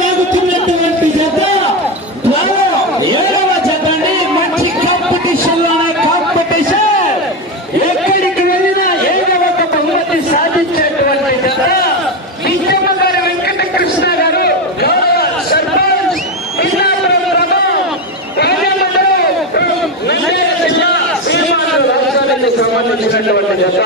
లాగుతున్నటువంటి జత 7వ జత అండి. మంచి కాంపిటీషన్ లోనే కాంపిటీషన్, ఎక్కడికి వెళ్ళినా ఏదో ఒక బహుమతి సాధించేటువంటి జత. విజయమ్మ గారు వెంకటకృష్ణ గారు సర్పంచ్ సంబంధించినటువంటి జత.